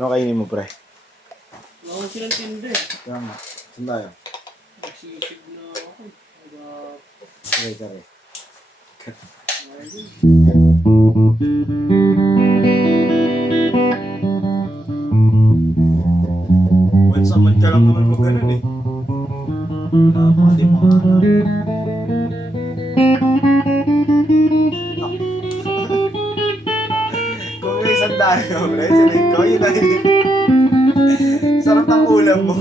Ano kainin mo, pre? Ako silang tindi. Kaya nga. Saan tayo? Nagsisig na ako. Sige, tari. Once a month ka lang naman mag-ganon eh. Wala pa di mga Kung may isang tayo, pre, sinay ko, yun ay sarap ng ulam mo.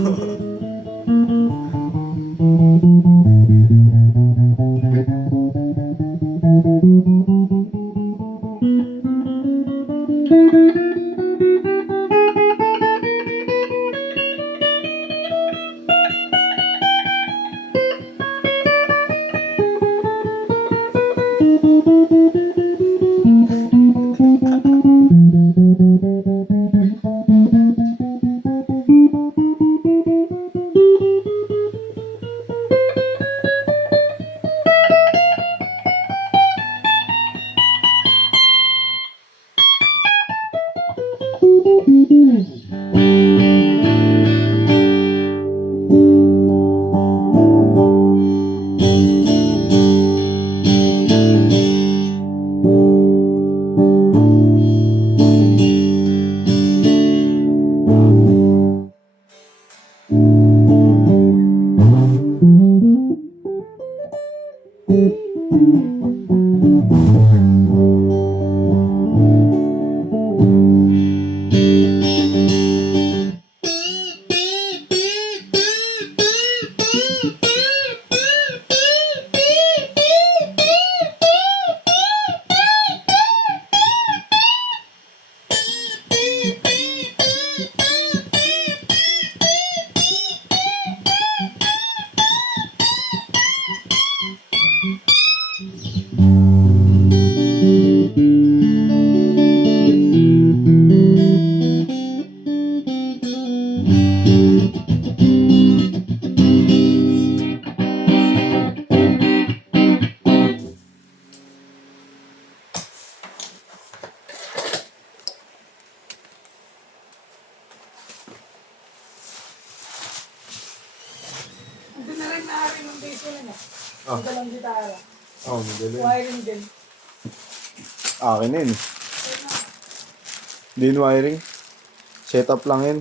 Doon na rin maaari ng base ko na. Oh. Ang dalang gitara. Oh, madali. Wiring din. Akin yun. Din wiring. Setup lang yun.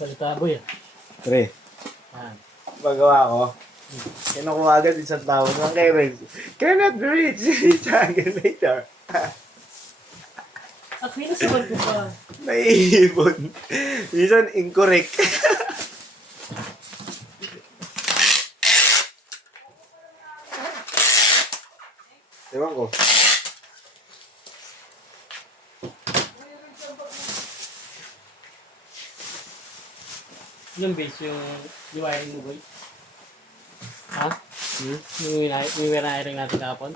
Salita boy ah. Pre, magawa ko. Kinukuha agad isang tawag ng kay Rex. Cannot reach jungle later. At pinasawan ko pa. Naiipon. Minsan incorrect. Ewan ko. Yung base, yung wiring mo, boy. Ha? Yung wiring natin kapon?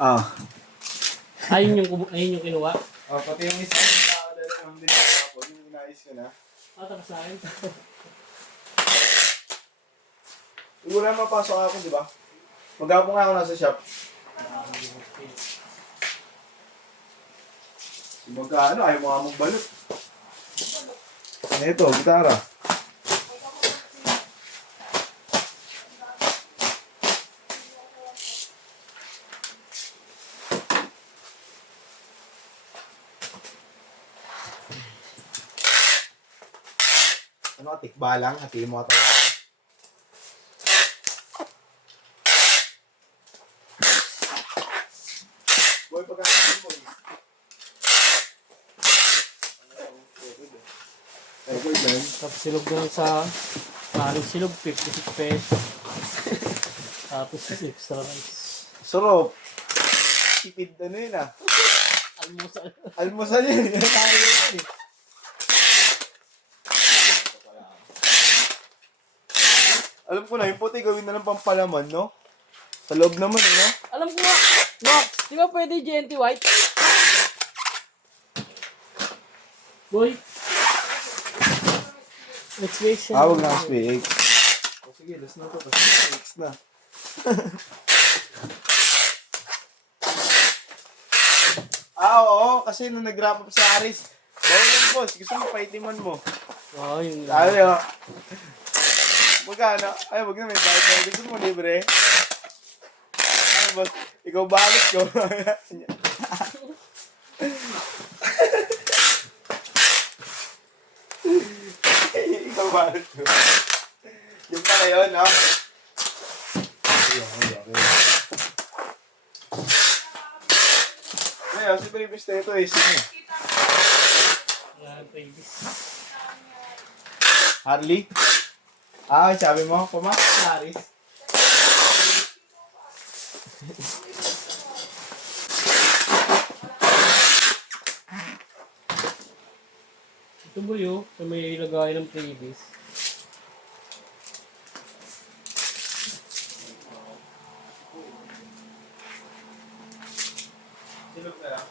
Ayun yung kinuha. Oh, pati yung isa yung tao na rin ang dinakapon, yung inayos ko na. Tapos sa akin. Siguro na mapasok ako, di ba? Mag-apo nga ako nasa shop. Magkano, ayaw mo nga magbalot. Ito, gitara. Ano, tikba lang, hatiin mo ito. Boy, pagkakasin mo eh. Ay, boy, Ben. Tapos silog na lang sa maling silog, 56 pesos. Tapos extra rice. Sarap. Tipid ano yun ah. Almusal. Almusal yun. Yan tayo yun eh. Alam ko na, yung puti gawin na lang pampalaman, no? Sa loob naman, eh, no? Alam ko nga, Box, di ba pwede GNT white? Boy. Next week. Huwag na SPX. O sige, last na to. Tapos SPX na. Oo. Kasi nung nag-wrap up sa Aris, bawal yan, boss. Gusto mo, paitiman mo. Oo, yung... Sabi, oh. Magkano? Ay, wag na may bayad na. Gusto mo, libre? Ay, boss. Ikaw balot ko. Ikaw balot ko. Yung pala yun, no? Okay. Ngayon, si Previous na ito eh. Sino? Previous. Harley? Ah, sabi mo, pumasok sa Haris. Ito ba yun? Sa may ilagay ng previous. Silog na lang.